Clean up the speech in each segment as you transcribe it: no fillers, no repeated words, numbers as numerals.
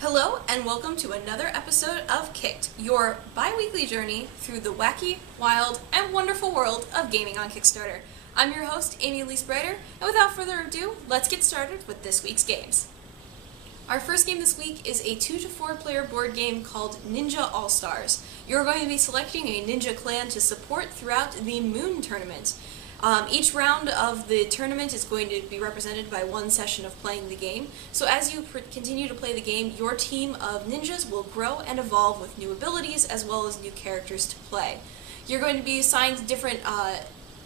Hello and welcome to another episode of Kicked, your bi-weekly journey through the wacky, wild, and wonderful world of gaming on Kickstarter. I'm your host, Amy Elise Brighter, and without further ado, let's get started with this week's games. Our first game this week is a 2 to 4 player board game called Ninja All-Stars. You're going to be selecting a ninja clan to support throughout the Moon Tournament. Each round of the tournament is going to be represented by one session of playing the game. So as you continue to play the game, your team of ninjas will grow and evolve with new abilities as well as new characters to play. You're going to be assigned different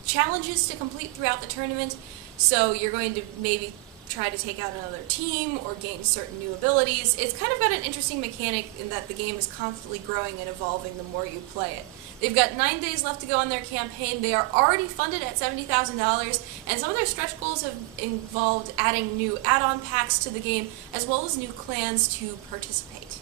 challenges to complete throughout the tournament. So you're going to maybe try to take out another team or gain certain new abilities. It's kind of got an interesting mechanic in that the game is constantly growing and evolving the more you play it. They've got 9 days left to go on their campaign. They are already funded at $70,000, and some of their stretch goals have involved adding new add-on packs to the game, as well as new clans to participate.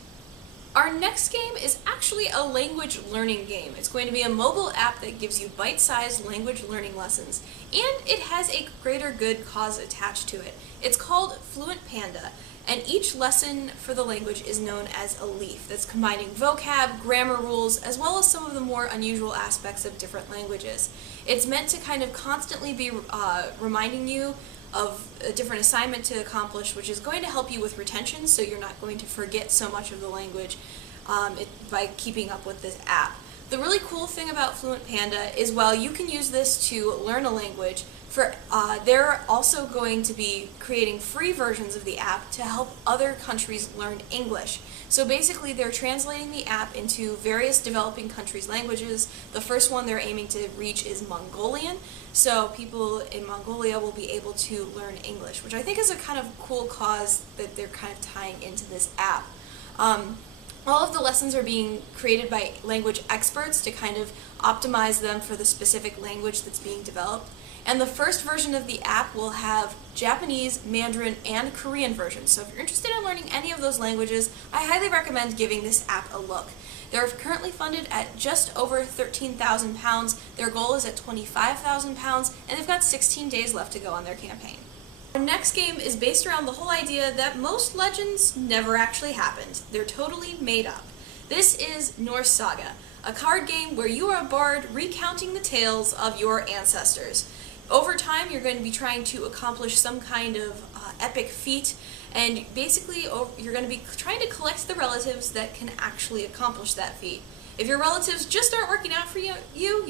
Our next game is actually a language learning game. It's going to be a mobile app that gives you bite-sized language learning lessons, and it has a greater good cause attached to it. It's called Fluent Panda, and each lesson for the language is known as a leaf that's combining vocab, grammar rules, as well as some of the more unusual aspects of different languages. It's meant to kind of constantly be reminding you of a different assignment to accomplish, which is going to help you with retention, so you're not going to forget so much of the language by keeping up with this app. The really cool thing about Fluent Panda is while you can use this to learn a language, they're also going to be creating free versions of the app to help other countries learn English. So basically they're translating the app into various developing countries' languages. The first one they're aiming to reach is Mongolian, so people in Mongolia will be able to learn English, which I think is a kind of cool cause that they're kind of tying into this app. All of the lessons are being created by language experts to kind of optimize them for the specific language that's being developed. And the first version of the app will have Japanese, Mandarin, and Korean versions. So if you're interested in learning any of those languages, I highly recommend giving this app a look. They're currently funded at just over £13,000. Their goal is at £25,000, and they've got 16 days left to go on their campaign. Our next game is based around the whole idea that most legends never actually happened. They're totally made up. This is Norsaga, a card game where you are a bard recounting the tales of your ancestors. Over time, you're going to be trying to accomplish some kind of epic feat, and basically you're going to be trying to collect the relatives that can actually accomplish that feat. If your relatives just aren't working out for you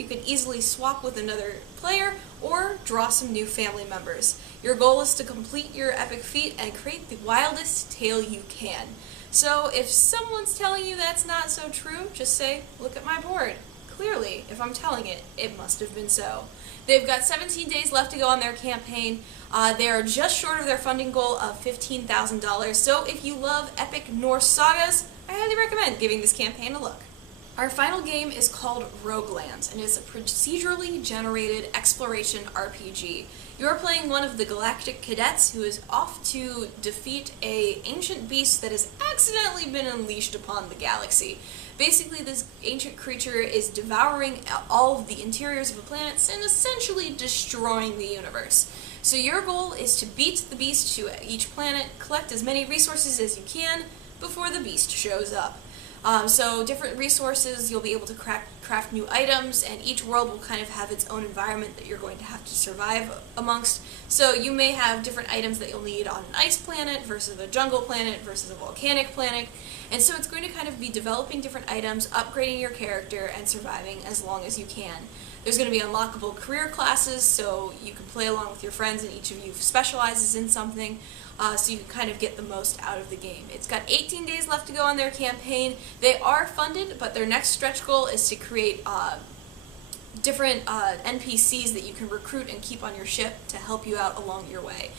can easily swap with another player or draw some new family members. Your goal is to complete your epic feat and create the wildest tale you can. So if someone's telling you that's not so true, just say, look at my board. Clearly, if I'm telling it, it must have been so. They've got 17 days left to go on their campaign. They are just short of their funding goal of $15,000. So if you love epic Norse sagas, I highly recommend giving this campaign a look. Our final game is called Roguelands, and it's a procedurally generated exploration RPG. You're playing one of the galactic cadets who is off to defeat an ancient beast that has accidentally been unleashed upon the galaxy. Basically, this ancient creature is devouring all of the interiors of the planets and essentially destroying the universe. So your goal is to beat the beast to each planet, collect as many resources as you can before the beast shows up. So different resources, you'll be able to craft new items, and each world will kind of have its own environment that you're going to have to survive amongst. So you may have different items that you'll need on an ice planet versus a jungle planet versus a volcanic planet. And so it's going to kind of be developing different items, upgrading your character, and surviving as long as you can. There's going to be unlockable career classes, so you can play along with your friends and each of you specializes in something. So you can kind of get the most out of the game. It's got 18 days left to go on their campaign. They are funded, but their next stretch goal is to create different NPCs that you can recruit and keep on your ship to help you out along your way.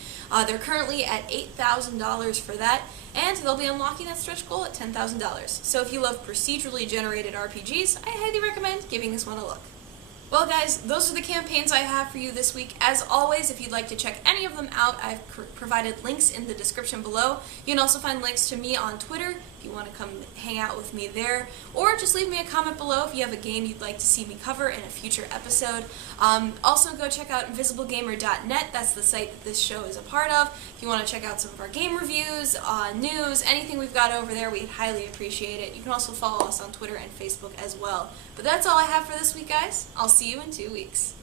They're currently at $8,000 for that, and they'll be unlocking that stretch goal at $10,000. So if you love procedurally generated RPGs, I highly recommend giving this one a look. Well guys, those are the campaigns I have for you this week. As always, if you'd like to check any of them out, I've provided links in the description below. You can also find links to me on Twitter if you want to come hang out with me there, or just leave me a comment below if you have a game you'd like to see me cover in a future episode. Also go check out invisiblegamer.net, that's the site that this show is a part of. If you want to check out some of our game reviews, news, anything we've got over there, we'd highly appreciate it. You can also follow us on Twitter and Facebook as well. But that's all I have for this week, guys. I'll see you in 2 weeks.